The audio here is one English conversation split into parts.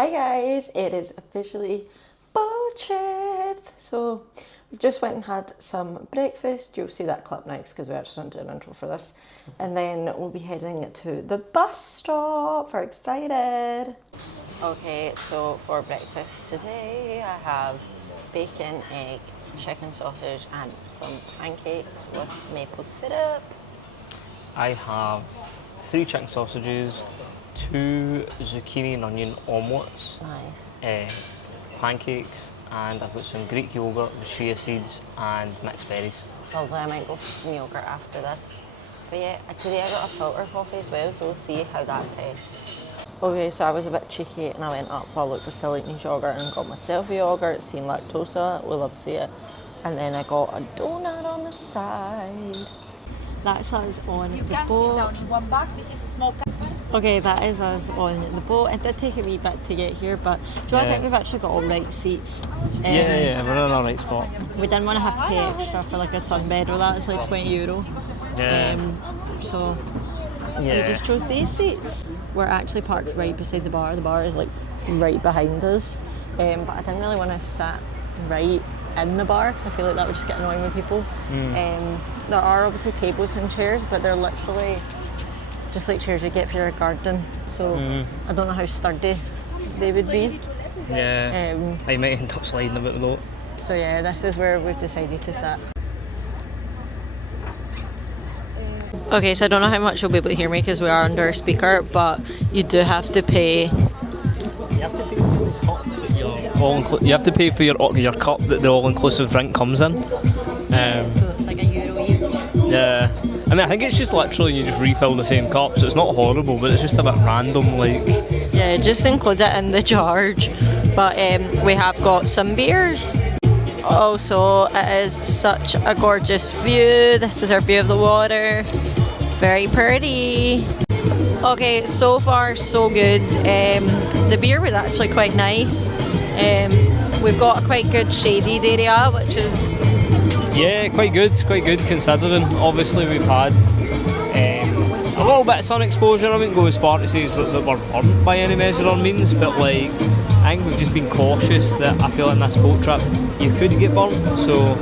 Hi guys, it is officially boat trip. So we just went and had some breakfast. You'll see that clip next because we actually didn't do an intro for this. And then we'll be heading to the bus stop. We're excited. Okay, so for breakfast today I have bacon, egg, chicken sausage and some pancakes with maple syrup. I have 3 chicken sausages, 2 zucchini and onion omelettes, Nice. Pancakes, and I've got some Greek yogurt with chia seeds and mixed berries. Lovely, I might go for some yogurt after this. But yeah, today I got a filter coffee as well, so we'll see how that tastes. Okay, so I was a bit cheeky and I went up while I looked for still eating yogurt and got myself a yogurt, seen Lactosa, we love to see it. And then I got a donut on the side. That's us on the boat. You can sit down in one bag. This is a small cup. Okay, that is us on the boat. It did take a wee bit to get here, but do you know, I think we've actually got all right seats. Yeah, we're in an alright spot. We didn't want to have to pay extra for like a sunbed, or that. It's like €20. Yeah. So we just chose these seats. We're actually parked right beside the bar. The bar is like right behind us. But I didn't really want to sit right in the bar because I feel like that would just get annoying with people. There are obviously tables and chairs, but they're literally just like chairs you get for your garden. So I don't know how sturdy they would be. Yeah. I might end up sliding a bit with the boat. So yeah, this is where we've decided to sit. Okay, so I don't know how much you'll be able to hear me because we are under a speaker, but you do have to pay. You have to pay for the cup that you have to pay for your cup that the all-inclusive drink comes in. So it's like €1 each. Yeah. I mean, I think it's just literally you just refill the same cup, so it's not horrible, but it's just a bit random, like. Yeah, just include it in the charge. But we have got some beers. Also, it is such a gorgeous view. This is our view of the water. Very pretty. Okay, so far so good. The beer was actually quite nice. We've got a quite good shaded area, which is... Yeah, quite good considering obviously we've had a little bit of sun exposure. I wouldn't go as far to say that we're burnt by any measure or means, but like I think we've just been cautious that I feel in this boat trip you could get burnt, so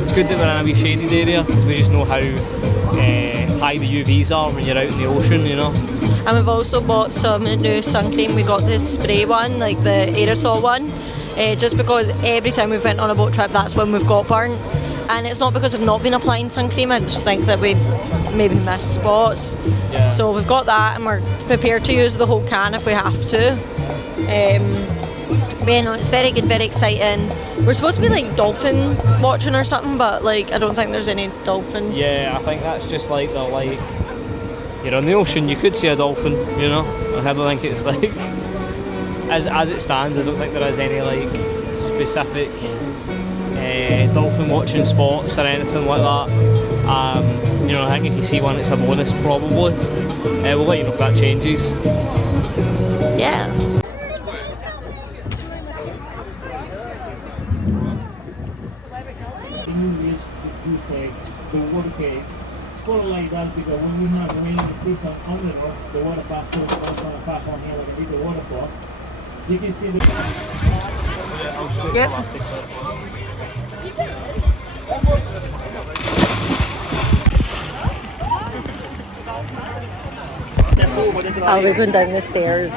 it's good that we're in a wee shaded area because we just know how high the UVs are when you're out in the ocean, you know. And we've also bought some new sun cream. We got this spray one, like the aerosol one, just because every time we've went on a boat trip that's when we've got burnt. And it's not because we've not been applying sun cream, I just think that we maybe missed spots. Yeah. So we've got that and we're prepared to use the whole can if we have to. But yeah, no, it's very good, very exciting. We're supposed to be like dolphin watching or something, but like I don't think there's any dolphins. Yeah, I think that's just like the like you're on the ocean, you could see a dolphin, you know. I don't think it's like as it stands, I don't think there is any like specific dolphin watching spots or anything like that. You know, I think if you see one, it's a bonus probably. We'll let you know if that changes. Yeah. Sort of like that because when we have rain and see some underwater, the water back on the back on here like a big waterfall. You can see the. Yep. Oh, we're going down the stairs.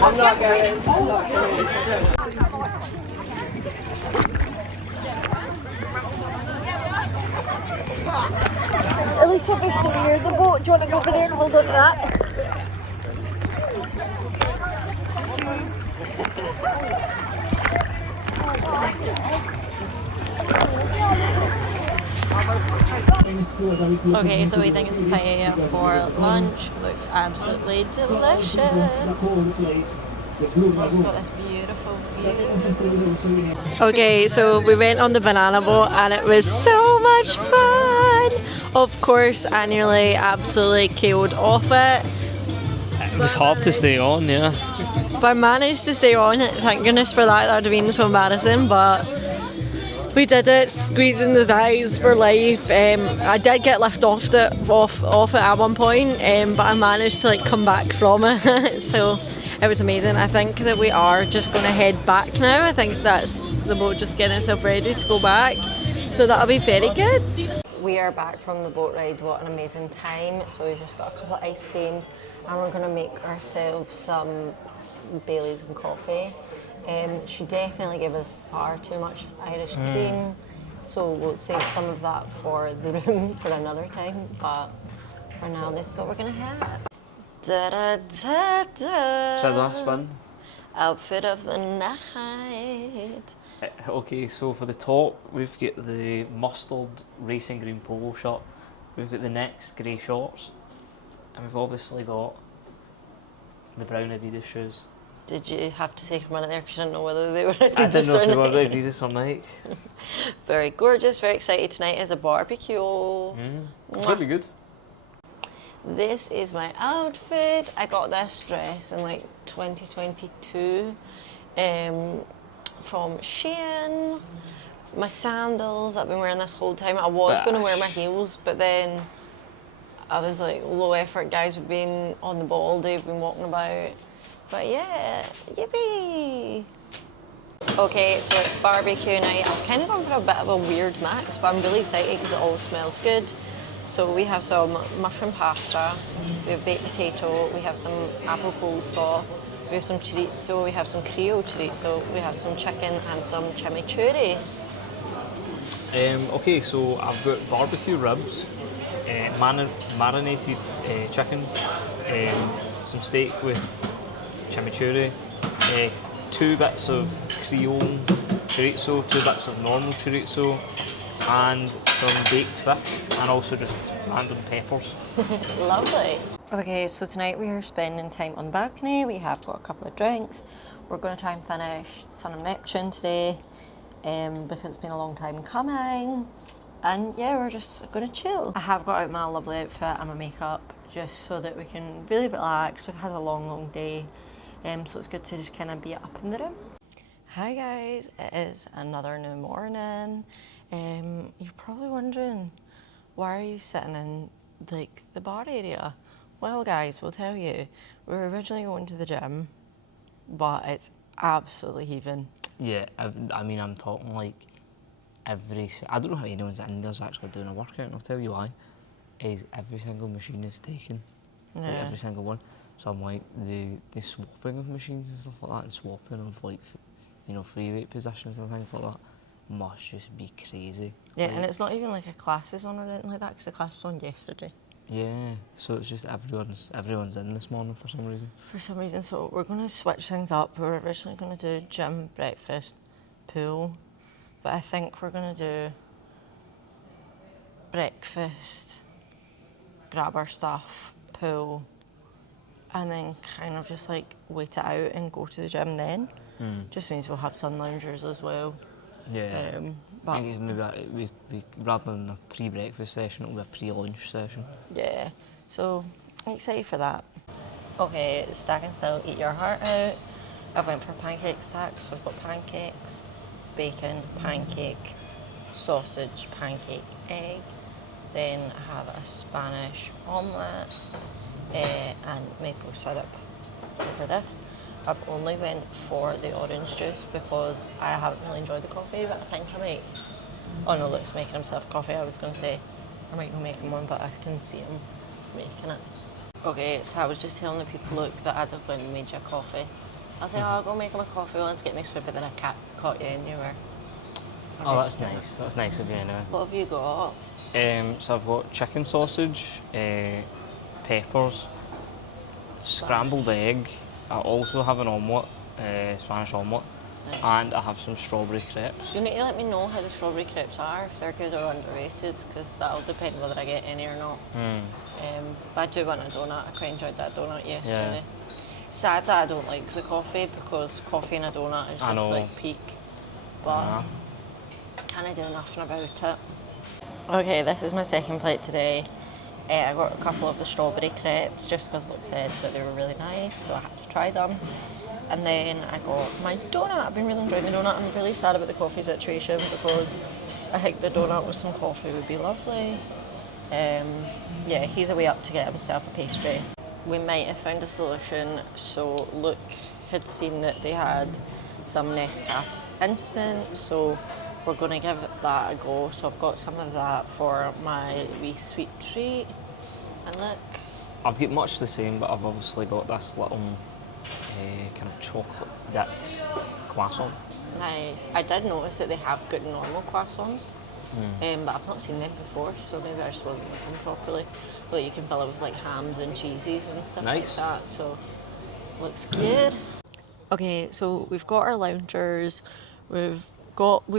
I'm not going. At least if we're still near the boat, do you want to go over there and hold on to that? Okay, so we think it's paella for lunch. Looks absolutely delicious. It's got this beautiful view. Okay, so we went on the banana boat and it was so much fun. Of course, I nearly absolutely killed off it. It was hard to stay on, yeah. But I managed to stay on it. Thank goodness for that. That would have been so embarrassing, but we did it, squeezing the thighs for life. I did get lifted off it at one point, but I managed to come back from it. So it was amazing. I think that we are just going to head back now. I think that's the boat just getting itself ready to go back. So that'll be very good. We are back from the boat ride. What an amazing time. So we've just got a couple of ice creams and we're going to make ourselves some Baileys and coffee. She definitely gave us far too much Irish cream, so we'll save some of that for the room for another time, but for now this is what we're going to have. Da da da da. Should I last spin? Outfit of the night. Okay, so for the top, we've got the mustard racing green polo shirt, we've got the Next grey shorts, and we've obviously got the brown Adidas shoes. Did you have to take a minute there because you didn't know whether they were Adidas I didn't know if they were Nike? Adidas or Nike. Very gorgeous, very excited. Tonight is a barbecue. It's going to be good. This is my outfit. I got this dress in 2022 from Shein. My sandals I've been wearing this whole time. I was going to wear my heels, but then I was low effort guys. We've been on the ball all day, we've been walking about. But yeah, yippee! Okay, so it's barbecue night. I've kind of gone for a bit of a weird mix, but I'm really excited because it all smells good. So we have some mushroom pasta, we have baked potato, we have some apple coleslaw, we have some chorizo, we have some Creole chorizo, we have some chicken and some chimichurri. Okay, so I've got barbecue ribs, marinated chicken, some steak with chimichurri, 2 bits of Creole chorizo, 2 bits of normal chorizo, and some baked fish, and also just random peppers. Lovely. Okay, so tonight we are spending time on the balcony. We have got a couple of drinks. We're going to try and finish Son of Neptune today because it's been a long time coming. And yeah, we're just going to chill. I have got out my lovely outfit and my makeup just so that we can really relax. We've had a long day. So it's good to just kind of be up in the room. Hi guys, it is another new morning. You're probably wondering, why are you sitting in the bar area? Well guys, we'll tell you. We were originally going to the gym, but it's absolutely heaving. Yeah, I mean, I'm talking I don't know how anyone's in there's actually doing a workout, and I'll tell you why. Is every single machine is taken. Yeah. Every single one. So I'm the swapping of machines and stuff like that, and swapping of free weight positions and things like that must just be crazy. Yeah, and it's not even a classes on or anything like that because the class was on yesterday. Yeah, so it's just everyone's in this morning for some reason. For some reason, so we're going to switch things up. We were originally going to do gym, breakfast, pool, but I think we're going to do breakfast, grab our stuff, pool, and then kind of just wait it out and go to the gym then. Just means we'll have sun loungers as well. Yeah. But I think maybe we rather than a pre-breakfast session, it'll be a pre-lunch session. yeah, so I'm excited for that. Okay, stack and still, eat your heart out. I went for pancake stacks, so I've got pancakes, bacon, pancake, sausage, pancake, egg. Then I have a Spanish omelette and maple syrup over this. I've only went for the orange juice because I haven't really enjoyed the coffee, but I think I might. Oh no, Luke's making himself coffee. I was going to say I might not make him one, but I can see him making it. Okay, so I was just telling the people, look, that I'd have went and made you a coffee. I was like, I'll go make him a coffee once, get next to it, but then I caught you and you were. Oh, that's nice. That's nice of you, anyway. What have you got? So I've got chicken sausage, peppers, scrambled egg. I also have an omelette, Spanish omelette, Nice. and I have some strawberry crepes. You need to let me know how the strawberry crepes are, if they're good or underrated, because that'll depend whether I get any or not. But I do want a donut. I quite enjoyed that donut yesterday. Sad that I don't like the coffee, because coffee and a donut is I just know. peak. But can I do nothing about it? Okay, this is my second plate today. I got a couple of the strawberry crepes just because Luke said that they were really nice, so I had to try them. And then I got my donut. I've been really enjoying the donut. I'm really sad about the coffee situation because I think the donut with some coffee would be lovely. Yeah, he's away up to get himself a pastry. We might have found a solution. So Luke had seen that they had some Nescafé Instant, so we're going to give that a go. So I've got some of that for my wee sweet treat. And look, I've got much the same, but I've obviously got this little kind of chocolate dipped croissant. nice. I did notice that they have got normal croissants, but I've not seen them before, so maybe I just wasn't looking properly. But you can fill it with like hams and cheeses and stuff Nice. like that, so looks good. Okay, so we've got our loungers. We've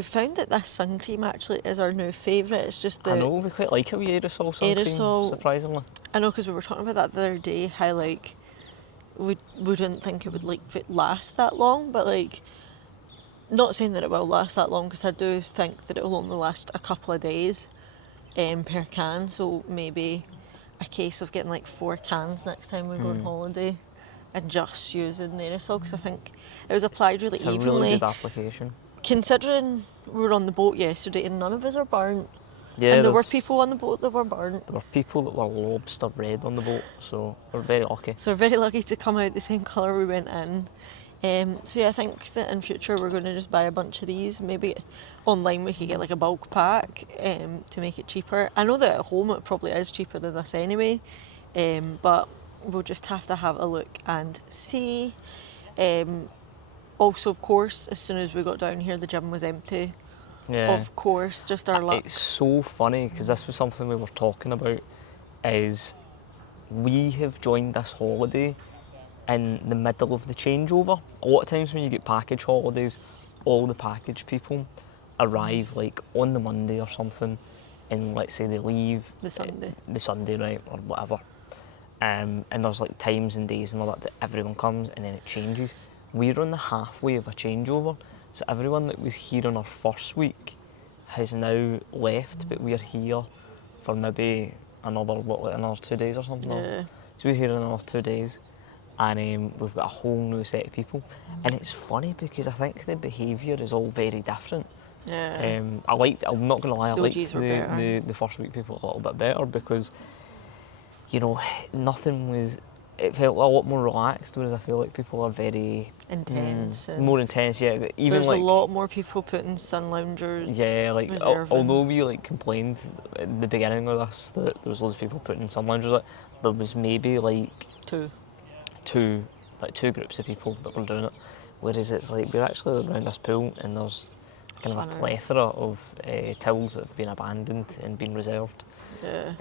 found that this sun cream actually is our new favourite. It's just the I know, we quite like it with aerosol sun cream, Aerosol- surprisingly. I know, because we were talking about that the other day, how like we didn't think it would like last that long, but like, not saying that it will last that long, because I do think that it will only last a couple of days per can, so maybe a case of getting like 4 cans next time we go on holiday and just using the aerosol, because I think it was applied really It's a evenly. really good application. Considering we were on the boat yesterday and none of us are burnt, Yeah, and there were there's- people on the boat that were burnt. There were people that were lobster red on the boat, so we're very lucky. So we're very lucky to come out the same colour we went in. So yeah, I think that in future we're going to just buy a bunch of these. Maybe online we could get like a bulk pack to make it cheaper. I know that at home it probably is cheaper than this anyway, but we'll just have to have a look and see. Also, of course, as soon as we got down here, the gym was empty. Yeah. Of course, just our luck. It's so funny because this was something we were talking about, is we have joined this holiday in the middle of the changeover. A lot of times when you get package holidays, all the package people arrive like on the Monday or something, and let's say they leave The Sunday. the Sunday, right, or whatever. And there's like times and days and all that everyone comes, and then it changes. We're on the halfway of a changeover, so everyone that was here on our first week has now left, but we're here for maybe another 2 days or something. Yeah. So we're here in another 2 days, and we've got a whole new set of people. And it's funny because I think the behaviour is all very different. Yeah. I'm not going to lie, I The liked OGs were better. the first week people a little bit better because, you know, it felt a lot more relaxed, whereas I feel like people are very Intense. and more intense. Yeah, even there's like a lot more people putting sun loungers. yeah, like reserving. although we like complained at the beginning of this that there was loads of people putting sun loungers, like there was maybe like two groups of people that were doing it, whereas it's like we're actually around this pool and there's kind of a Funners. plethora of tills that have been abandoned and been reserved. Yeah.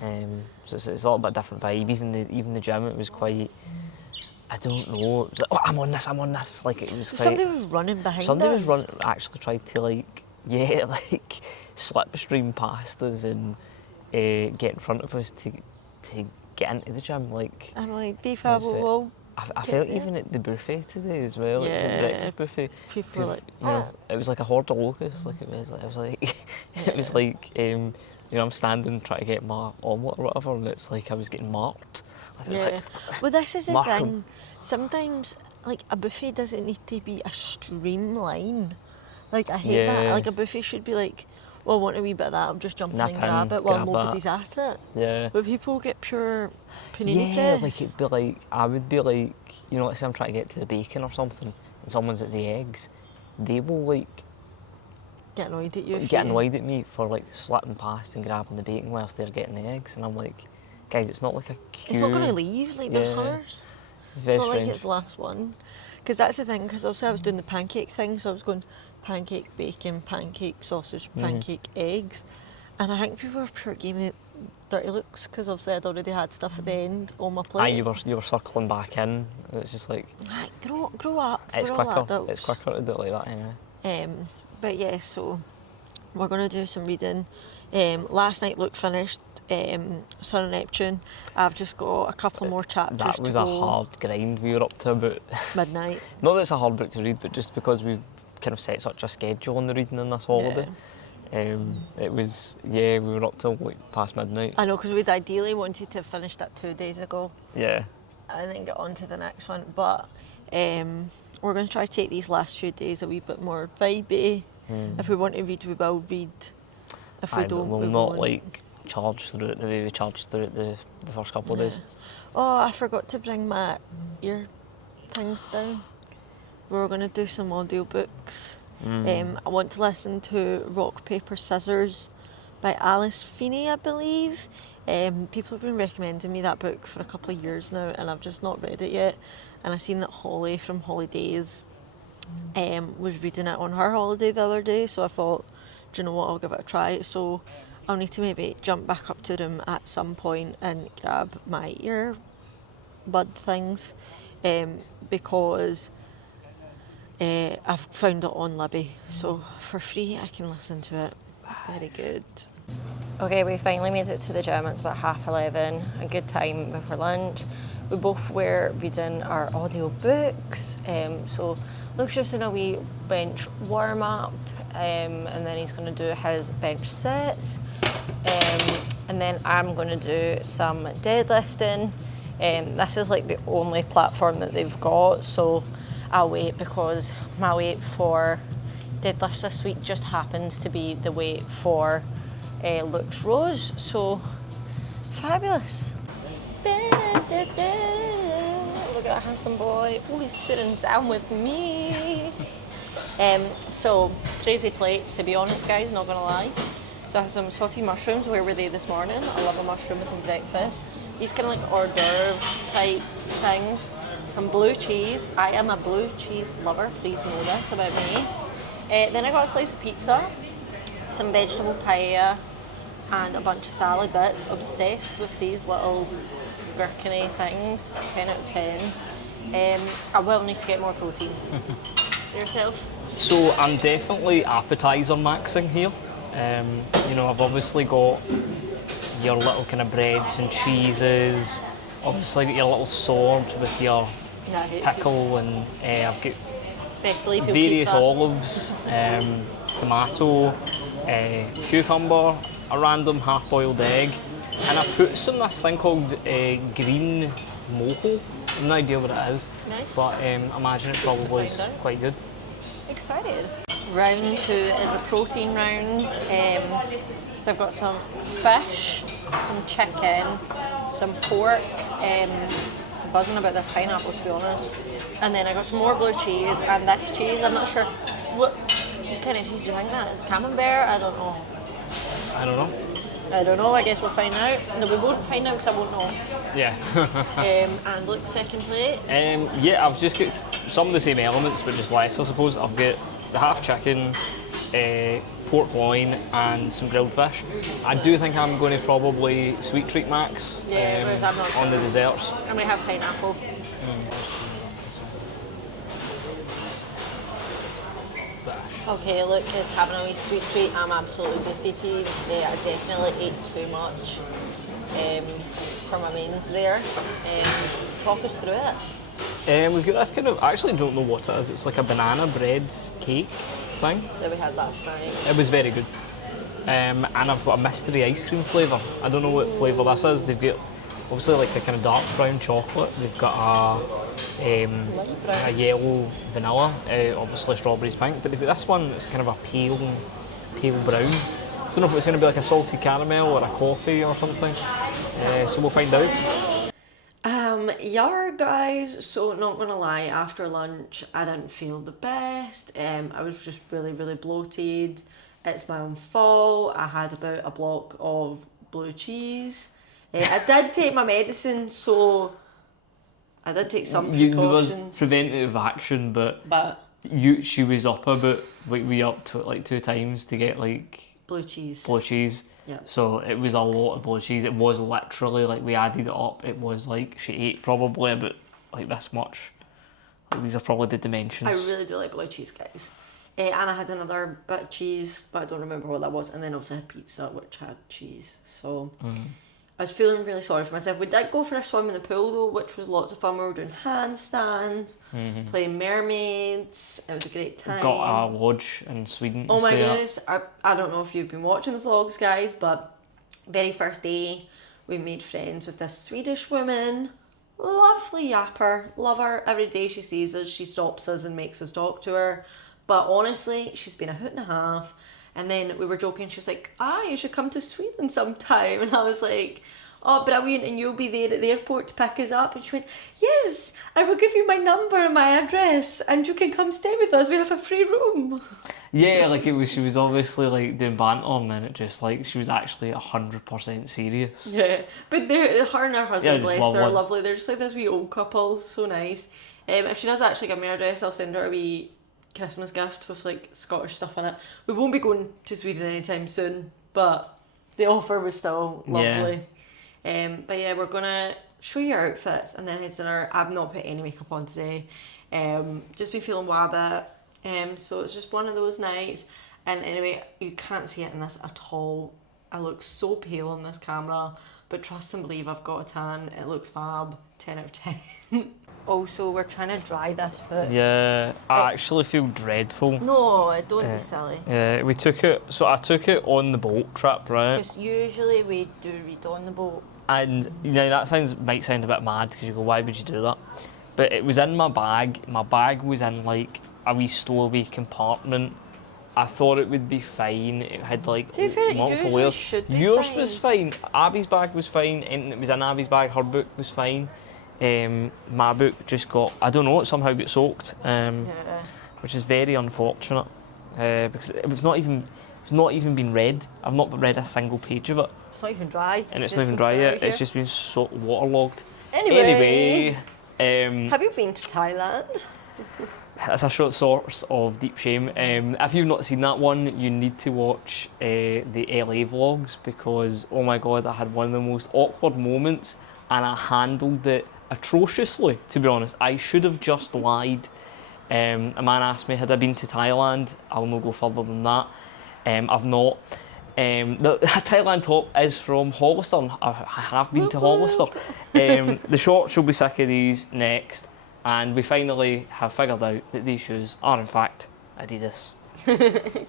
So it's a little bit different vibe. Even the gym, it was quite. I don't know. It was like, oh, I'm on this. Like it was. Somebody was running behind Somebody us. was running. Actually tried to like slipstream past us and get in front of us to get into the gym. Like I'm like, That's defab, fair. well, I Get felt there. even at the buffet today as well. It's Yeah. a breakfast buffet. people were like, You know, it was like a horde of locusts. Like it was like it was like you know, I'm standing trying to get my omelette or whatever, and it's like I was getting marked. Like, it was yeah. like, Well, this is the mark thing. 'em. Sometimes, like, a buffet doesn't need to be a streamline. Like, I hate that. Yeah. Like, a buffet should be like, well, I want a wee bit of that, I'll just jump in Nip and in, grab it while grab nobody's at it. yeah. But people get pure panini Yeah, pressed. like it'd be like I would be like, you know, let's say I'm trying to get to the bacon or something, and someone's at the eggs, they will like Get annoyed at you. if get you- annoyed at me for like slipping past and grabbing the bacon whilst they're getting the eggs, and I'm like, guys, it's not like a queue. It's not going to leave, like, there's Yeah. hunters. Very It's not like strange. it's the last one. Because that's the thing, because obviously I was doing the pancake thing, so I was going pancake, bacon, pancake, sausage, pancake, eggs. And I think people were pure giving me dirty looks, because obviously I'd already had stuff at the end on my plate. You were circling back in, and it's just like, Right, grow up. it's we're all quicker. adults. It's quicker to do it like that anyway. But yeah, so we're going to do some reading. Last night Luke finished Son of Neptune. I've just got a couple more chapters That was to a go. hard grind. We were up to about, Midnight. not that it's a hard book to read, but just because we've kind of set such a schedule on the reading in this holiday. It was, we were up till like past midnight. I know, because we'd ideally wanted to have finished that 2 days ago Yeah. and then get on to the next one. But we're going to try to take these last few days a wee bit more vibey. If we want to read, we will read. If we don't, we'll we not won't. like charge through it the way we charged through it the first couple of days. Oh, I forgot to bring my ear things down. We were going to do some audiobooks. I want to listen to Rock, Paper, Scissors by Alice Feeney, I believe. People have been recommending me that book for a couple of years now, and I've just not read it yet. And I seen that Holly from Holidays was reading it on her holiday the other day, so I thought, do you know what, I'll give it a try. So I'll need to maybe jump back up to them at some point and grab my earbud things, because I've found it on Libby, so for free I can listen to it. Very good. Okay, we finally made it to the gym. It's about 11:30, a good time before lunch. We both were reading our audio books, so Luke's just in a wee bench warm up, and then he's going to do his bench sets, and then I'm going to do some deadlifting. This is like the only platform that they've got, so I'll wait, because my weight for deadlifts this week just happens to be the weight for Luke's rows, so fabulous. Look at that handsome boy. Oh, he's sitting down with me. So crazy plate, to be honest, guys, not gonna lie. So I have some sauteed mushrooms. Where were they this morning? I love a mushroom with breakfast. These kind of like hors d'oeuvre type things. Some blue cheese. I am a blue cheese lover, please know this about me. Then I got a slice of pizza, some vegetable paella, and a bunch of salad bits. Obsessed with these little gherkiny things. 10 out of 10. I will need to get more protein. Yourself? So I'm definitely appetizer maxing here. I've obviously got your little kind of breads and cheeses. Obviously got your little sword with your pickle, and I've got Best believe you'll various keep that. olives, tomato, cucumber, a random half-boiled egg, and I put some this thing called green mojo. I've no idea what it is, Nice. but I imagine it probably is find out. quite good. Excited. Round 2 is a protein round. So I've got some fish, some chicken, some pork. I'm buzzing about this pineapple, to be honest. And then I got some more blue cheese, and this cheese, I'm not sure what kind of cheese do you think that is. Camembert? I don't know. I don't know. I guess we'll find out. No, we won't find out because I won't know. Yeah. And look, second plate. I've just got some of the same elements, but just less, I suppose. I've got the half chicken, pork loin, and some grilled fish. I do think I'm going to probably sweet treat Max Whereas I'm not on sure. the desserts. And we have pineapple. Okay, Luke is having a wee sweet treat. I'm absolutely defeated. I definitely ate too much for my mains there. Talk us through it. We've got this kind of, I actually don't know what it is. It's like a banana bread cake thing. That we had last night. It was very good. And I've got a mystery ice cream flavour. I don't know what flavour this is. They've got obviously like a kind of dark brown chocolate. They've got a yellow vanilla, obviously strawberries pink, but they've got this one that's kind of a pale brown. I don't know if it's going to be like a salted caramel or a coffee or something. So we'll find out. Guys, so not gonna lie, after lunch I didn't feel the best. I was just really bloated. It's my own fault. I had about a block of blue cheese. I did take my medicine, so I did take some There was precautions. preventative action, but she was up about, like, we up to it like 2 times to get like Blue cheese. blue cheese. Yeah. So it was a lot of blue cheese. It was literally like, we added it up. It was like she ate probably about like this much. Like, these are probably the dimensions. I really do like blue cheese, guys. And I had another bit of cheese, but I don't remember what that was. And then also I had pizza, which had cheese. So I was feeling really sorry for myself. We did go for a swim in the pool though, which was lots of fun. We were doing handstands, playing mermaids. It was a great time. Got a lodge in Sweden. Oh to my stay at. goodness. I don't know if you've been watching the vlogs, guys, but very first day we made friends with this Swedish woman. Lovely yapper. Love her. Every day she sees us, she stops us and makes us talk to her. But honestly, she's been a hoot and a half. And then we were joking, she was like, you should come to Sweden sometime. And I was like, oh, brilliant, and you'll be there at the airport to pick us up. And she went, yes, I will give you my number and my address and you can come stay with us. We have a free room. Yeah, like she was obviously like doing banter, and then it just like she was actually 100% serious. Yeah, but her and her husband, just blessed, they're lovely. lovely. They're just like this wee old couple, so nice. If she does actually give me her address, I'll send her a wee Christmas gift with like Scottish stuff in it. We won't be going to Sweden anytime soon, but the offer was still lovely. But yeah, we're gonna show you our outfits and then head to dinner. I've not put any makeup on today. Just been feeling wabbit. So it's just one of those nights. And anyway, you can't see it in this at all. I look so pale on this camera, but trust and believe I've got a tan. It looks fab. 10 out of 10. Also, we're trying to dry this book. Yeah, I actually feel dreadful. No, don't be silly. Yeah, we took it. So I took it on the boat trip, right? Because usually we do read on the boat. And you know that might sound a bit mad because you go, why would you do that? But it was in my bag. My bag was in like a wee stowaway compartment. I thought it would be fine. It had like To be fair, it multiple usually layers. should be Yours fine. was fine. Abby's bag was fine. Anything that was in Abby's bag, her book was fine. My book just got, I don't know, it somehow got soaked, which is very unfortunate because it's not even been read. I've not read a single page of it. It's not even dry. And it's not even dry yet. It's just been so waterlogged. Anyway, Anyway, have you been to Thailand? that's a short source of deep shame. If you've not seen that one, you need to watch the LA vlogs because, oh my god, I had one of the most awkward moments and I handled it atrociously, to be honest. I should have just lied. A man asked me, had I been to Thailand? I'll not go further than that. I've not. The Thailand top is from Hollister. I have been to Hollister. The shorts will be sick of these next. And we finally have figured out that these shoes are in fact Adidas.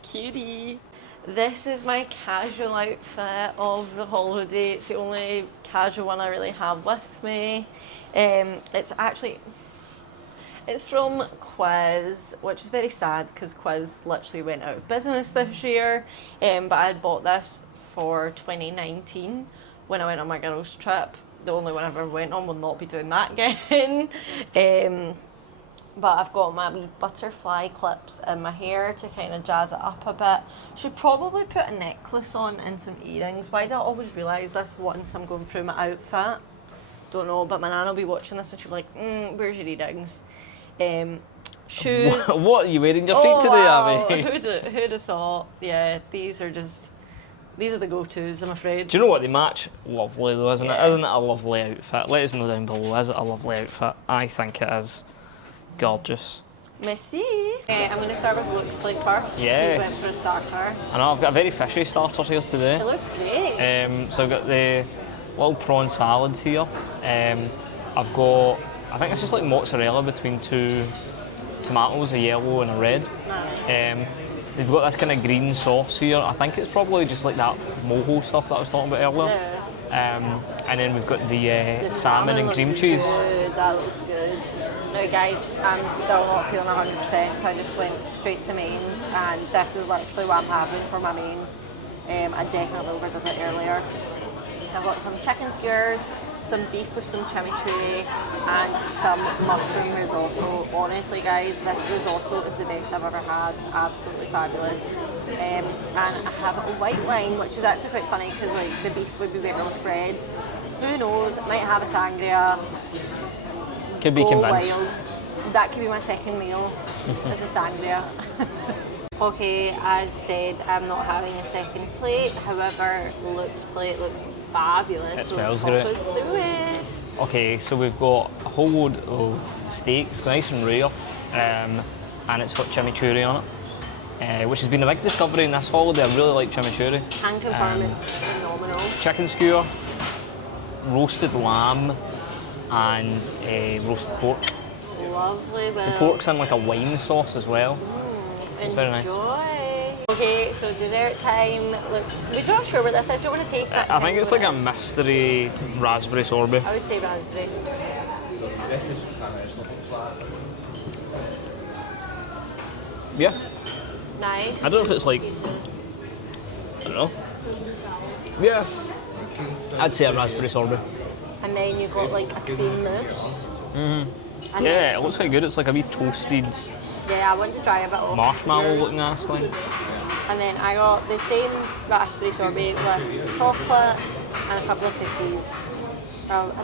Cutie. This is my casual outfit of the holiday. It's the only casual one I really have with me. It's from Quiz, which is very sad because Quiz literally went out of business this year. But I had bought this for 2019 when I went on my girls' trip. The only one I ever went on, will not be doing that again. But I've got my wee butterfly clips in my hair to kind of jazz it up a bit. Should probably put a necklace on and some earrings. Why do I always realise this once I'm going through my outfit? Don't know, but my nan will be watching this and she'll be like, where's your earrings? Shoes. What are you wearing your feet today, wow. Abby? Who'd have thought? Yeah, these are the go-tos, I'm afraid. Do you know what, they match lovely though, isn't Yeah. it? Isn't it a lovely outfit? Let us know down below, is it a lovely outfit? I think it is. Gorgeous. Merci. I'm going to start with Luke's plate first. Yes. He went for a starter. I know, I've got a very fishy starter here today. It looks great. So I've got the little prawn salads here. I've got, I think it's just like mozzarella between two tomatoes, a yellow and a red. Nice. They've got this kind of green sauce here. I think it's probably just like that mojo stuff that I was talking about earlier. Yeah. And then we've got the The salmon and cream looks cheese. Good. That looks good. Now guys, I'm still not feeling 100%, so I just went straight to mains, and this is literally what I'm having for my main. I definitely overdid it earlier. So I've got some chicken skewers, some beef with some chimichurri, and some mushroom risotto. Honestly guys, this risotto is the best I've ever had. Absolutely fabulous. And I have a white wine, which is actually quite funny because like the beef would be better with bread. Who knows? Might have a sangria. Could be Go convinced. wild. That could be my second meal, as a sangria. Okay, as said, I'm not having a second plate. However, Luke's plate looks fabulous. It so smells talk great. us through it. Okay, so we've got a whole load of steaks, nice and rare, and it's got chimichurri on it, which has been a big discovery in this holiday. I really like chimichurri. Can confirm it's phenomenal. Chicken skewer, roasted lamb and roasted pork. Lovely, The pork's in like a wine sauce as well. It's very nice. Okay, so dessert time. Look, we're not sure what this is. Do you want to taste that? I think it's like a mystery raspberry sorbet. I would say raspberry. Yeah. Nice. I don't know if it's like, I don't know. Yeah. I'd say a raspberry sorbet. And then you got like a cream mousse. And Yeah, it looks quite good. It's like a wee toasted Yeah, I want to try a bit of marshmallow yours. looking ass thing. And then I got the same raspberry sorbet with chocolate and a couple of cookies.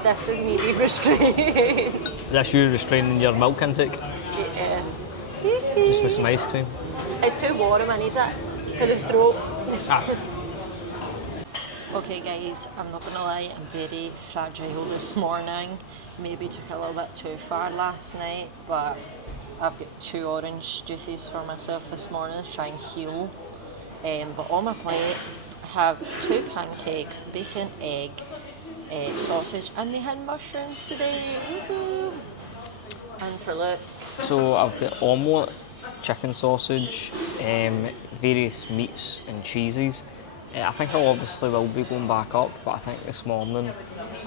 This is me being restrained. That's you restraining your milk intake, Yeah. just with some ice cream. It's too warm, I need it for the throat. Ah, Okay guys, I'm not gonna lie, I'm very fragile this morning. Maybe took a little bit too far last night, but I've got 2 orange juices for myself this morning to try and heal. But on my plate, I have 2 pancakes, bacon, egg, sausage, and they had mushrooms today. Woo-hoo. And for Luke, so I've got omelette, chicken sausage, various meats and cheeses. I think I obviously will be going back up, but I think this morning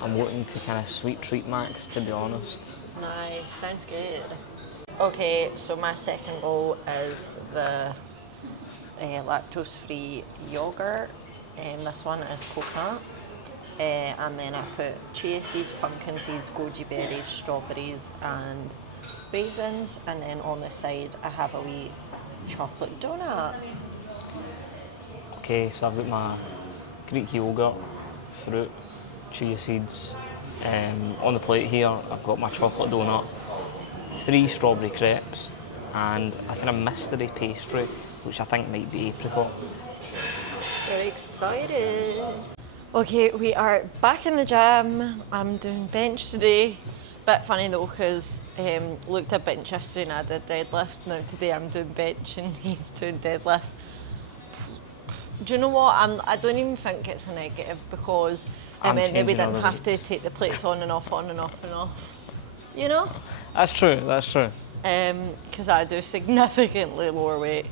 I'm looking to kind of sweet treat max, to be honest. nice, sounds good. Okay, so my second bowl is the lactose-free yogurt. This one is coconut. And then I put chia seeds, pumpkin seeds, goji berries, strawberries and raisins. And then on the side I have a wee chocolate donut. Okay, so I've got my Greek yogurt, fruit, chia seeds. On the plate here, I've got my chocolate donut, 3 strawberry crepes, and a kind of mystery pastry, which I think might be apricot. Very excited. Okay, we are back in the gym. I'm doing bench today. Bit funny though, because Luke did bench yesterday and I did deadlift. Now today I'm doing bench and he's doing deadlift. Do you know what? I don't even think it's a negative because it I'm meant that we changing didn't other have to weights. take the plates on and off, on and off and off. You know? That's true, that's true. Because I do significantly lower weight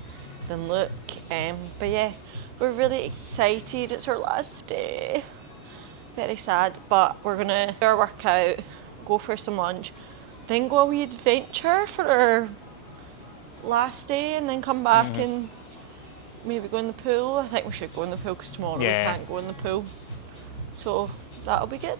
than Luke. But yeah, we're really excited. It's our last day. Very sad, but we're gonna do our workout, go for some lunch, then go a wee adventure for our last day, and then come back and maybe go in the pool. I think we should go in the pool because tomorrow Yeah. we can't go in the pool. So that'll be good.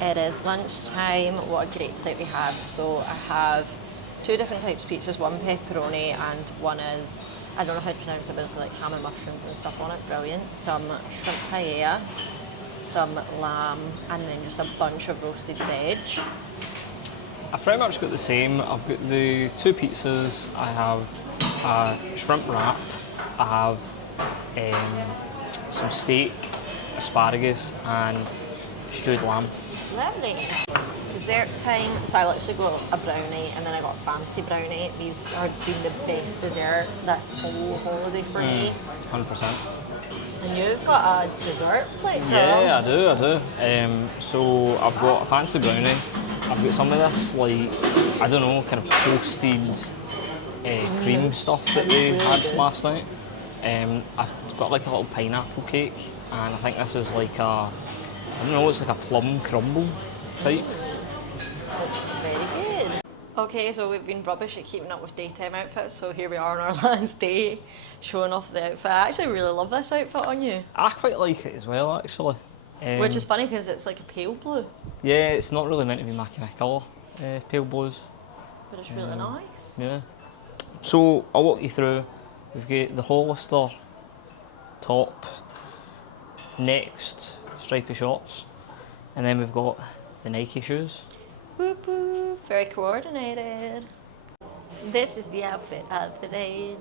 It is lunchtime. What a great plate we have. So I have 2 different types of pizzas, one pepperoni and one is, I don't know how to pronounce it, but it's like ham and mushrooms and stuff on it. Brilliant. Some shrimp paella, some lamb, and then just a bunch of roasted veg. I've pretty much got the same. I've got the 2 pizzas, I have a shrimp wrap, I have some steak, asparagus and stewed lamb. Lovely. Dessert time. So I literally got a brownie and then I got a fancy brownie. These have been the best dessert this whole holiday for me. 100%. And you've got a dessert plate, girl. Yeah, I do. So I've got a fancy brownie. I've got some of this, like, I don't know, kind of toasted cream stuff that they had last night. I've got like a little pineapple cake, and I think this is like a, I don't know, it's like a plum crumble type. Looks very good. Okay, so we've been rubbish at keeping up with daytime outfits, so here we are on our last day, showing off the outfit. I actually really love this outfit on you. I quite like it as well, actually. Which is funny because it's like a pale blue, Yeah, it's not really meant to be my kind of colour, pale blues. but it's really nice. Yeah. So I'll walk you through. We've got the Hollister top, next stripy shorts, and then we've got the Nike shoes. Whoop whoop, very coordinated. This is the outfit of the day.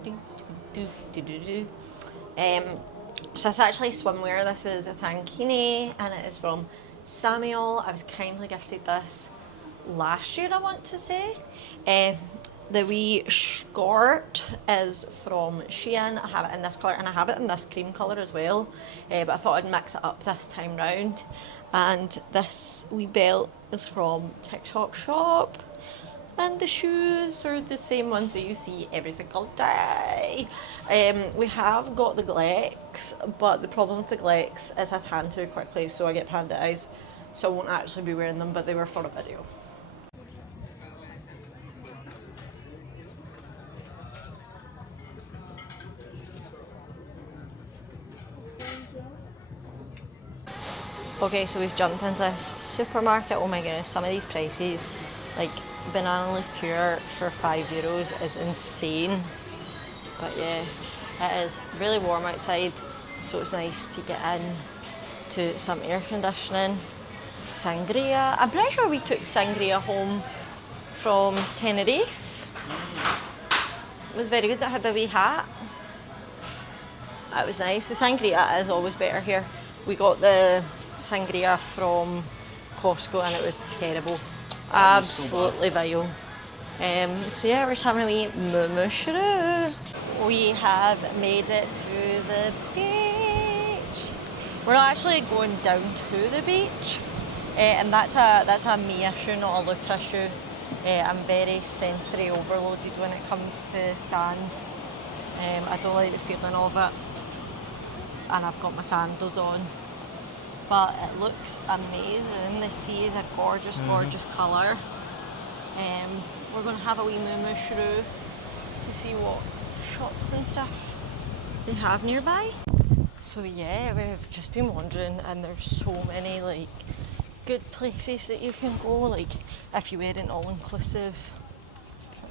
So it's actually swimwear. This is a tankini and it is from Samuel. I was kindly gifted this last year, I want to say. The wee skirt is from Shein. I have it in this colour and I have it in this cream colour as well. But I thought I'd mix it up this time round. And this wee belt is from TikTok Shop. And the shoes are the same ones that you see every single day. We have got the Glex, but the problem with the Glex is I tan too quickly, so I get panda eyes. So I won't actually be wearing them, but they were for a video. Okay, so we've jumped into this supermarket. Oh my goodness, some of these prices, like banana liqueur for €5 is insane. But yeah, it is really warm outside, so it's nice to get in to some air conditioning. Sangria. I'm pretty sure we took sangria home from Tenerife. It was very good. It had a wee hat. That was nice. The sangria is always better here. We got the sangria from Costco and it was terrible. Absolutely vile. So yeah, we're just having a wee moo-moo-shiroo. We have made it to the beach. We're not actually going down to the beach, and that's a me issue, not a look issue. I'm very sensory overloaded when it comes to sand. I don't like the feeling of it, and I've got my sandals on. But it looks amazing. The sea is a gorgeous, gorgeous colour. We're going to have a wee moo-moo-shiroo to see what shops and stuff they have nearby. So yeah, we've just been wandering and there's so many like good places that you can go. Like if you wear an all-inclusive,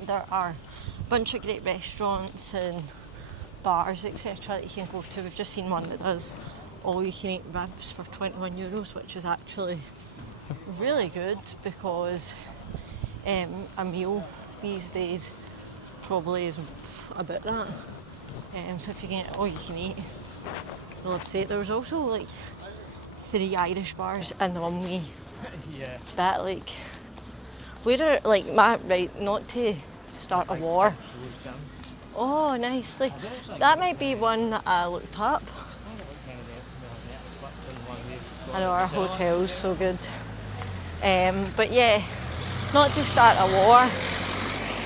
there are a bunch of great restaurants and bars, etc. that you can go to. We've just seen one that does all you can eat ribs for €21, which is actually really good because a meal these days probably is about that. So if you can get all you can eat, you'll have to. There was also like 3 Irish bars in the one wee Yeah. bit. Like, where are like not to start a war. Oh, nice. Like, that might be one that I looked up. I know our hotel's so good. But yeah, not to start a war,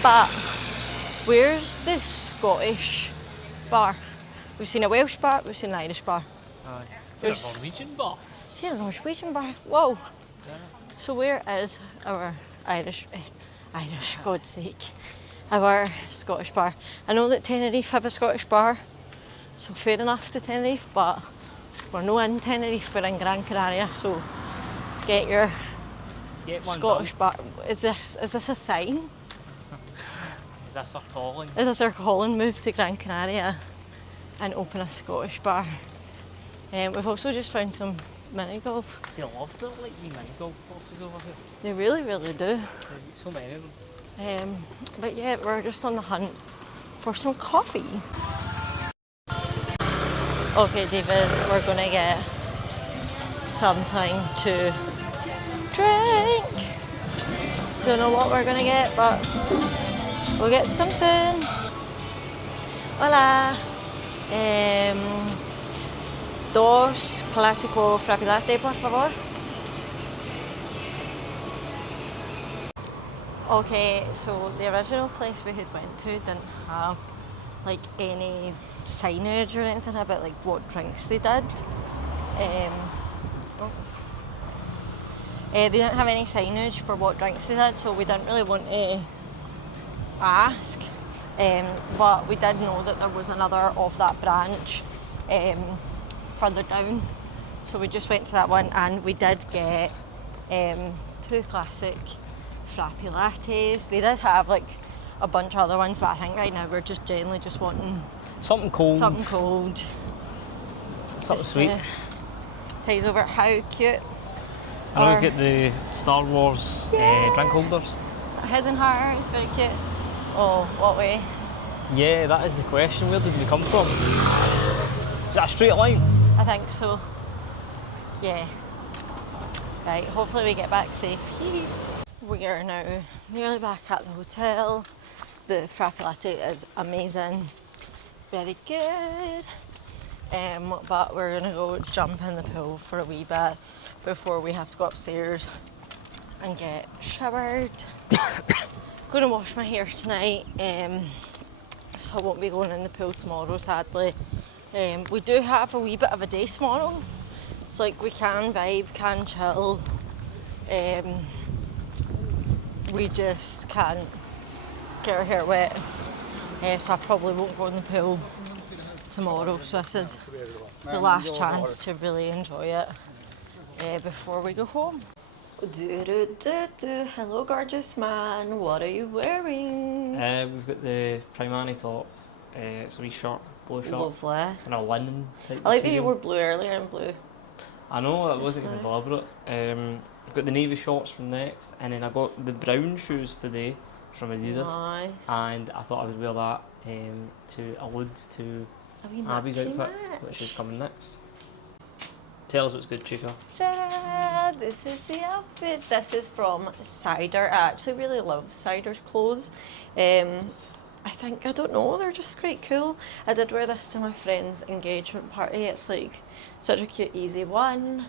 but where's the Scottish bar? We've seen a Welsh bar, we've seen an Irish bar. There's a Norwegian bar. Seen a Norwegian bar? Whoa. Yeah. So where is our Irish, God's sake, our Scottish bar? I know that Tenerife have a Scottish bar, so fair enough to Tenerife, but we're not in Tenerife, we're in Gran Canaria, so get your Scottish bar. Is this a sign? Is this our calling? Is this our calling? Move to Gran Canaria and open a Scottish bar. We've also just found some mini golf. They love the like wee mini golf courses over here. They really, really do. So many of them. But yeah, we're just on the hunt for some coffee. Okay, divas, we're gonna get something to drink. Don't know what we're gonna get, but we'll get something. Hola. Dos clásico frappé latte, por favor. Okay, so the original place we had went to didn't have like any signage or anything about like what drinks they did. They didn't have any signage for what drinks they did, so we didn't really want to ask. But we did know that there was another of that branch further down, so we just went to that one, and we did get 2 classic frappé lattes. They did have like a bunch of other ones, but I think right now we're just generally just wanting something cold. Something cold. Something sweet. Ties over. How cute. I look at the Star Wars drink holders. His and hers, very cute. Oh, what way? Yeah, that is the question. Where did we come from? Is that a straight line? I think so. Yeah. Right, hopefully we get back safe. We are now nearly back at the hotel. The frappe latte is amazing, very good. But we're gonna go jump in the pool for a wee bit before we have to go upstairs and get showered. Gonna wash my hair tonight, so I won't be going in the pool tomorrow, sadly. We do have a wee bit of a day tomorrow, so like we can vibe, can chill. We just can't get our hair wet, so I probably won't go in the pool tomorrow. So this is the last chance to really enjoy it before we go home. Hello, gorgeous man. What are you wearing? We've got the Primani top. It's a wee short, blue short. Lovely. And a linen type I like that you material. wore blue earlier and blue. I know, that wasn't even deliberate. I've got the navy shorts from Next, and then I got the brown shoes today from Adidas. Nice. And I thought I would wear that to allude to Abby's outfit, which is coming next. Tell us what's good, Chica. Ta-da! This is the outfit. This is from Cider. I actually really love Cider's clothes. I don't know, they're just quite cool. I did wear this to my friend's engagement party. It's like such a cute, easy one.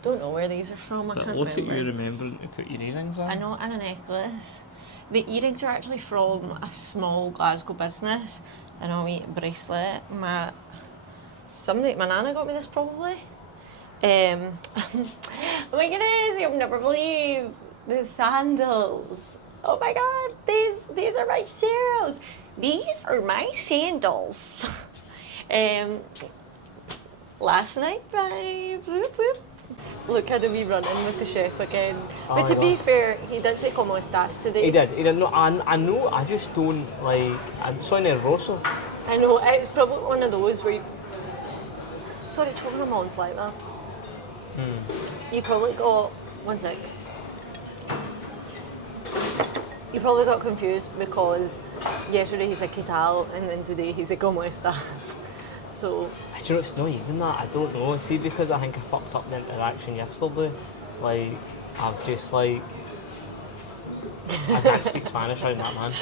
Don't know where these are from. I But can't look remember. at you remembering to put your earrings on. I know, and a necklace. The earrings are actually from a small Glasgow business, and a wee bracelet. My nana got me this probably. Oh my goodness, you'll never believe the sandals. Oh my god, these are my shoes. These are my sandals. Last night vibes. Whoop, whoop. Look at me running with the chef again. But to be fair, he did say como estas today. He did. No, I know, I just don't like. I'm so nervoso. I know, it's probably one of those where you... Sorry, choking on Mons like that. You probably got... One sec. You probably got confused because yesterday he said ¿Qué tal? And then today he said ¿Cómo estás? So... Do you know, it's not even that, I don't know. See, because I think I fucked up the interaction yesterday, like, I've just like... I can't speak Spanish around that man.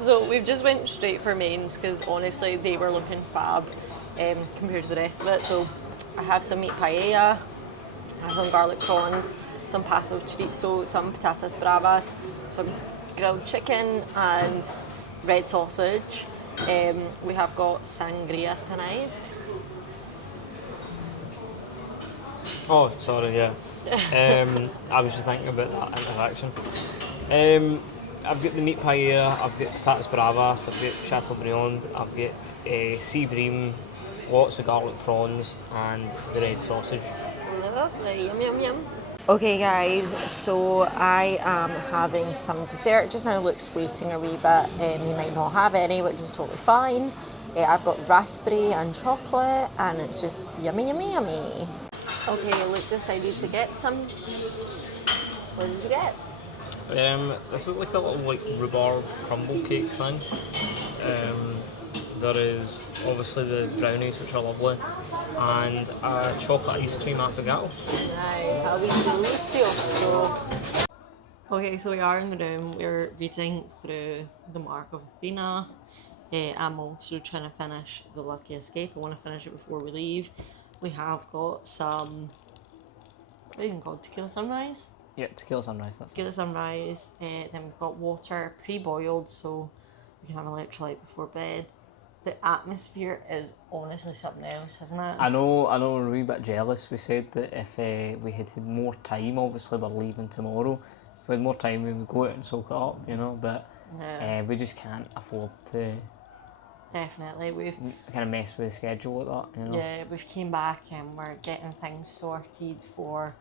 So we've just went straight for mains because honestly they were looking fab compared to the rest of it. So I have some meat paella, I have some garlic prawns, some paso chorizo, some patatas bravas, some grilled chicken and red sausage. We have got sangria tonight. Oh, sorry, yeah. I was just thinking about that interaction. I've got the meat paella, I've got patatas bravas, I've got chateaubriand, I've got sea bream, lots of garlic prawns and the red sausage. Lovely, yum yum yum. Okay guys, so I am having some dessert. Just now Luke's waiting a wee bit. He might not have any, which is totally fine. I've got raspberry and chocolate and it's just yummy, yummy, yummy. Okay, Luke decided to get some. What did you get? This is like a little like rhubarb crumble cake thing. There is obviously the brownies, which are lovely, and a chocolate ice cream affogato. Nice, that'll be delicioso. Okay, so we are in the room. We're reading through The Mark of Athena. I'm also trying to finish The Lucky Escape. I want to finish it before we leave. We have got some, what are you even called? Tequila Sunrise? Yeah, tequila sunrise. That's Tequila Sunrise. Then we've got water pre-boiled so we can have electrolyte before bed. The atmosphere is honestly something else, isn't it? I know, we're a wee bit jealous. We said that if we had more time, obviously we're leaving tomorrow. If we had more time, we would go out and soak it up, you know, but we just can't afford to Definitely. We've kind of mess with the schedule like that, you know. Yeah, we've came back and we're getting things sorted for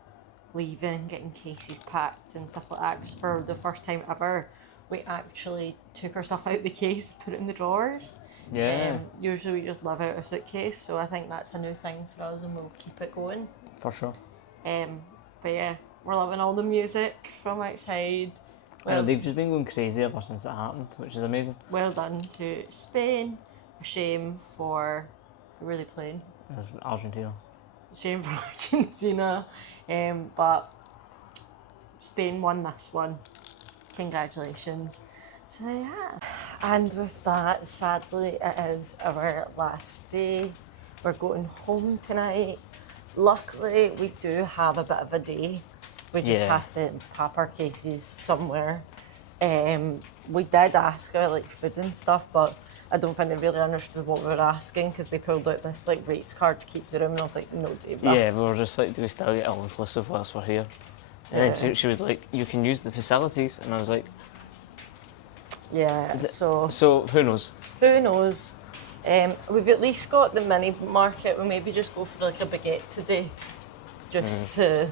leaving, getting cases packed and stuff like that. Because for the first time ever, we actually took our stuff out of the case, put it in the drawers. Yeah. Usually we just live out a suitcase, so I think that's a new thing for us and we'll keep it going. For sure. But yeah, we're loving all the music from outside. Well, they've just been going crazy ever since it happened, which is amazing. Well done to Spain. A shame for the really playing. It was Argentina. shame for Argentina, but Spain won this one. Congratulations. So yeah. And with that, sadly, it is our last day. We're going home tonight. Luckily, we do have a bit of a day. We just have to pop our cases somewhere. We did ask her like food and stuff, but I don't think they really understood what we were asking because they pulled out this like rates card to keep the room, and I was like, no, Dave. Yeah, we were just like, do we still get all inclusive whilst we're here? And then she was like, you can use the facilities, and I was like, yeah. So who knows? who knows? We've at least got the mini market. We'll maybe just go for like a baguette today, just to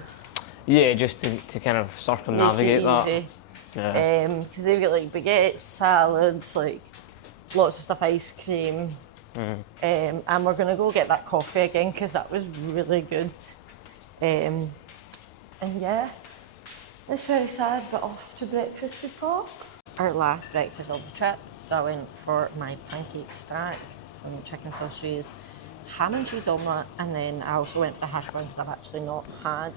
Yeah, just to kind of circumnavigate make it that. easy. Yeah. Because they've got like baguettes, salads, like lots of stuff, ice cream. And we're gonna go get that coffee again because that was really good. And yeah, it's very sad, but off to breakfast we pop. Our last breakfast of the trip, so I went for my pancake stack, some chicken sausages, ham and cheese omelette, and then I also went for the hash brown because I've actually not had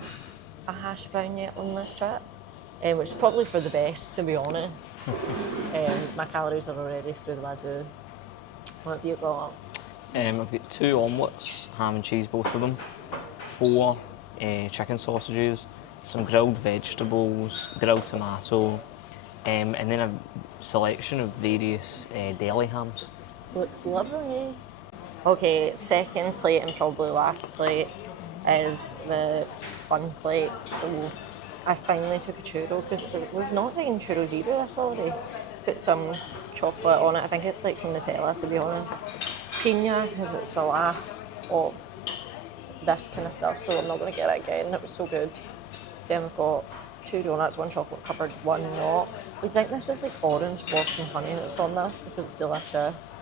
a hash brown yet on this trip, which is probably for the best, to be honest. My calories are already through the wazoo. What have you got? I've got 2 omelettes, ham and cheese, both of them, 4 chicken sausages, some grilled vegetables, grilled tomato, and then a selection of various deli hams. Looks lovely. Okay, second plate and probably last plate is the fun plate. So I finally took a churro because we've not taken churros either this holiday. Put some chocolate on it. I think it's like some Nutella, to be honest. Pina, because it's the last of this kind of stuff, so I'm not going to get it again. It was so good. Then we've got 2 donuts, 1 chocolate covered, 1 not. We think this is like orange blossom honey that's on this because it's delicious.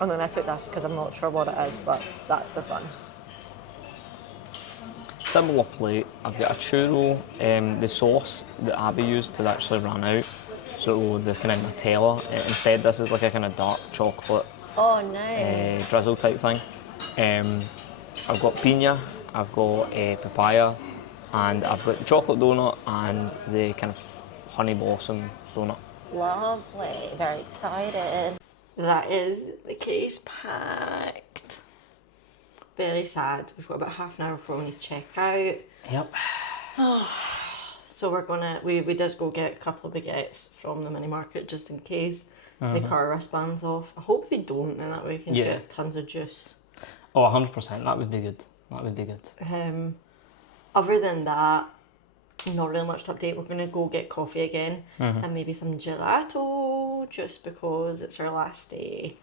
And then I took this because I'm not sure what it is, but that's the fun. Similar plate, I've got a churro, the sauce that Abby used had actually run out, so the kind of Nutella. Instead, this is like a kind of dark chocolate Oh, nice. drizzle type thing. I've got piña, I've got papaya, and I've got the chocolate donut and the kind of honey blossom donut. Lovely. Very excited. That is the case packed. Very sad. We've got about half an hour before we need to check out. Yep. So we're gonna, we did go get a couple of baguettes from the mini market just in case they cut our wristbands off. I hope they don't, and that way we can get tons of juice. Oh, 100%. That would be good. That would be good. Other than that, not really much to update. We're gonna go get coffee again and maybe some gelato just because it's our last day.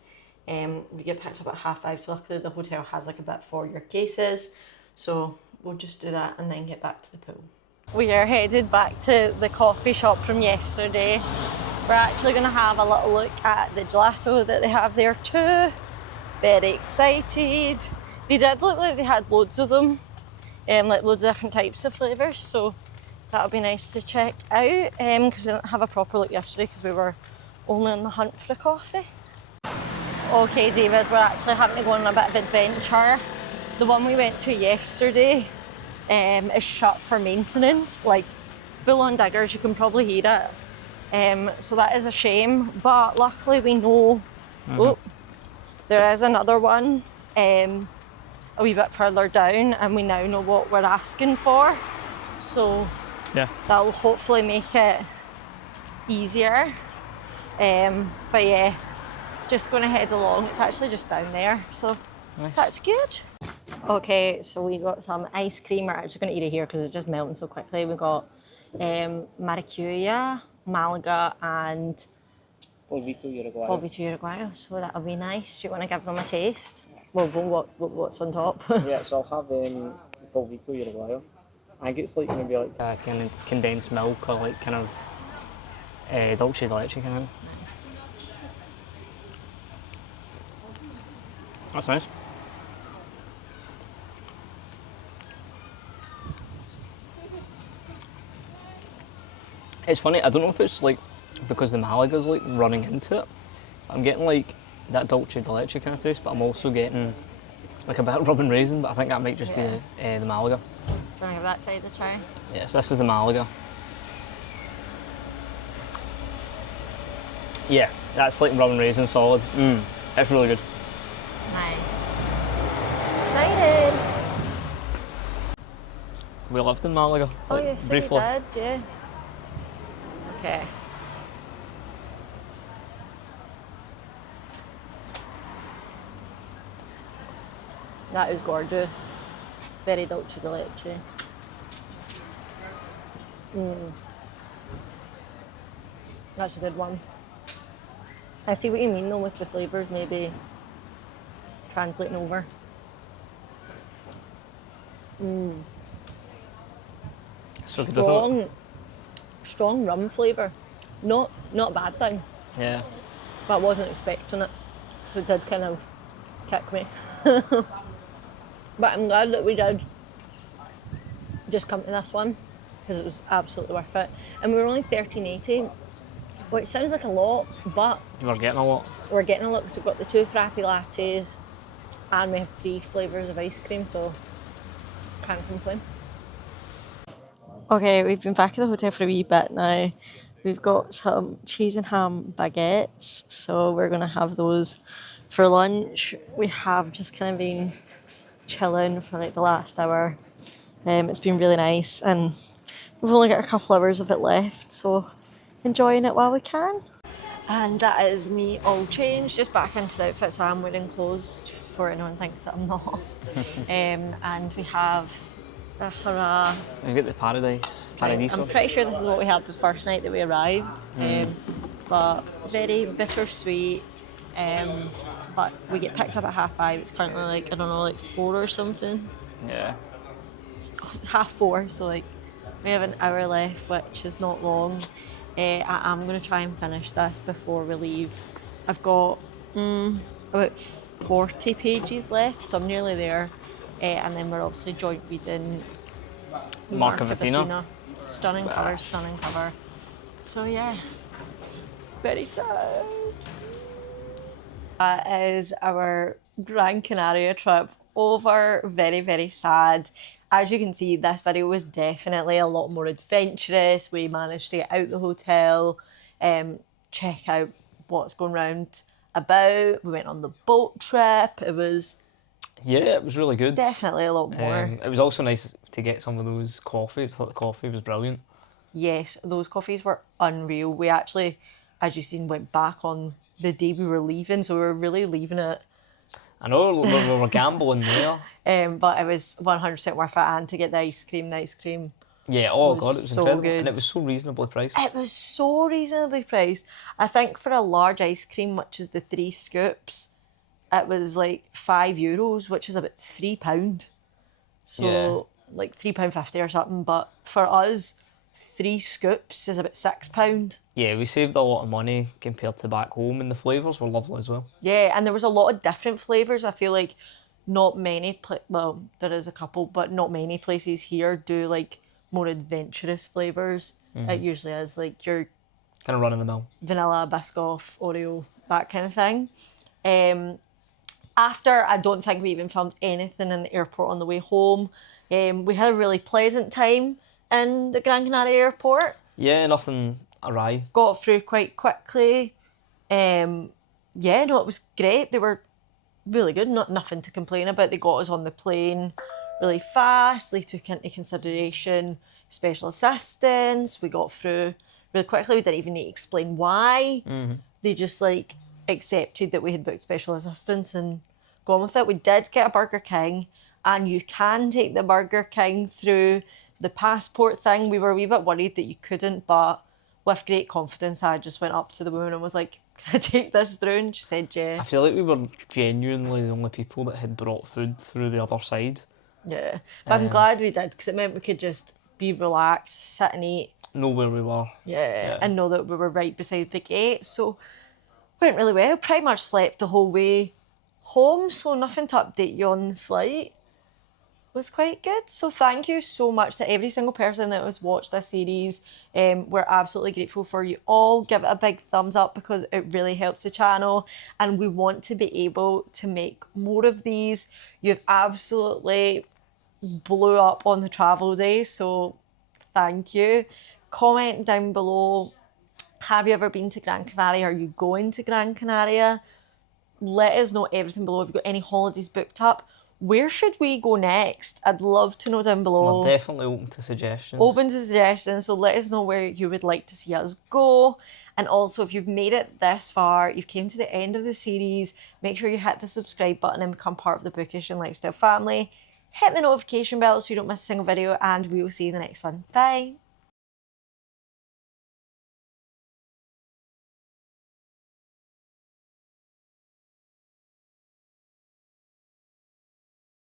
We get picked up at 5:30, so luckily the hotel has like a bit for your cases. So we'll just do that and then get back to the pool. We are headed back to the coffee shop from yesterday. We're actually going to have a little look at the gelato that they have there too. Very excited. They did look like they had loads of them, like loads of different types of flavours, so that would be nice to check out because we didn't have a proper look yesterday because we were only on the hunt for the coffee. Okay, Davis, we're actually having to go on a bit of adventure. The one we went to yesterday is shut for maintenance, like full on diggers, you can probably hear it. So that is a shame, but luckily we know there is another one a wee bit further down and we now know what we're asking for. So Yeah. that'll hopefully make it easier. But yeah, just going to head along. It's actually just down there, so Nice. that's good. Okay, so we got some ice cream. We're actually going to eat it here because it's just melting so quickly. We got Maracuya, Malaga, and Polvito Uruguayo. Polvito Uruguayo. So that'll be nice. Do you want to give them a taste? Well, what's on top? Yeah, so I'll have Polvito Uruguayo. I think it's like going to be like a kind of condensed milk or like kind of dulce de leche kind of. That's nice. It's funny, I don't know if it's like because the Malaga's like running into it. I'm getting like that dulce de leche kind of taste, but I'm also getting like a bit of rum and raisin, but I think that might just be the Malaga. Do you want to give that side a try? Yes, this is the Malaga. Yeah, that's like rum and raisin solid. It's really good. Nice. Excited. We lived in Malaga. Oh, like, you said briefly. you did, yeah. Okay. That is gorgeous. Very dulce de leche. That's a good one. I see what you mean though with the flavours maybe translating over. So good, doesn't it? Strong rum flavour. Not a bad thing, Yeah. but I wasn't expecting it. So it did kind of kick me. But I'm glad that we did just come to this one because it was absolutely worth it. And we were only $13.80, which sounds like a lot, but You were getting a lot. we're getting a look. So we've got the 2 frappe lattes and we have 3 flavours of ice cream, so can't complain. Okay, we've been back at the hotel for a wee bit now. We've got some cheese and ham baguettes, so we're going to have those for lunch. We have just kind of been chilling for like the last hour. It's been really nice and we've only got a couple hours of it left, so enjoying it while we can. And that is me all changed, just back into the outfit, so I'm wearing clothes just before anyone thinks that I'm not. And we have a hurrah. We get the Paradise. I'm pretty sure this is what we had the first night that we arrived, but very bittersweet. But we get picked up at 5:30. It's currently like, I don't know, like 4 or something. Yeah. Oh, it's 4:30, so like we have an hour left, which is not long. I am going to try and finish this before we leave. I've got about 40 pages left, so I'm nearly there. And then we're obviously joint reading Mark of Athena. Stunning cover, stunning cover. So yeah, very sad. That is our Gran Canaria trip over. Very, very sad. As you can see, this video was definitely a lot more adventurous. We managed to get out the hotel, check out what's going round about. We went on the boat trip. It was Yeah, it was really good. definitely a lot more. It was also nice to get some of those coffees. I thought the coffee was brilliant. Yes, those coffees were unreal. We actually, as you've seen, went back on the day we were leaving, so we were really leaving it. I know we were gambling there. But it was 100% worth it, and to get the ice cream. Yeah, oh was god, it was so incredible. good. And it was so reasonably priced. It was so reasonably priced. I think for a large ice cream, which is the 3 scoops, it was like €5, which is about £3. So Yeah. like £3.50 or something. But for us, 3 scoops is about £6. Yeah, we saved a lot of money compared to back home, and the flavours were lovely as well. Yeah, and there was a lot of different flavours. I feel like not many, well, there is a couple, but not many places here do like more adventurous flavours. It usually is like your Kind of running the mill. vanilla, Biscoff, Oreo, that kind of thing. After, I don't think we even filmed anything in the airport on the way home. We had a really pleasant time in the Gran Canaria airport. Yeah, nothing awry. Got through quite quickly. Yeah, no, it was great. They were really good, nothing to complain about. They got us on the plane really fast. They took into consideration special assistance. We got through really quickly. We didn't even need to explain why. They just like accepted that we had booked special assistance and gone with it. We did get a Burger King, and you can take the Burger King through the passport thing. We were a wee bit worried that you couldn't, but with great confidence, I just went up to the woman and was like, "Can I take this through?" And she said, "Yeah." I feel like we were genuinely the only people that had brought food through the other side. Yeah, but I'm glad we did, because it meant we could just be relaxed, sit and eat, Know where we were. and know that we were right beside the gate. So went really well. Pretty much slept the whole way home, so nothing to update you on the flight. was quite good. So thank you so much to every single person that has watched this series. We're absolutely grateful for you all. Give it a big thumbs up because it really helps the channel, and we want to be able to make more of these. You've absolutely blew up on the travel day, so thank you. Comment down below, have you ever been to Gran Canaria? Are you going to Gran Canaria? Let us know everything below. If you've got any holidays booked up, where should we go next? I'd love to know down below. We're definitely open to suggestions. Open to suggestions, so let us know where you would like to see us go. And also, if you've made it this far, you've came to the end of the series, make sure you hit the subscribe button and become part of the Bookish and Lifestyle family. Hit the notification bell so you don't miss a single video, and we will see you in the next one. Bye!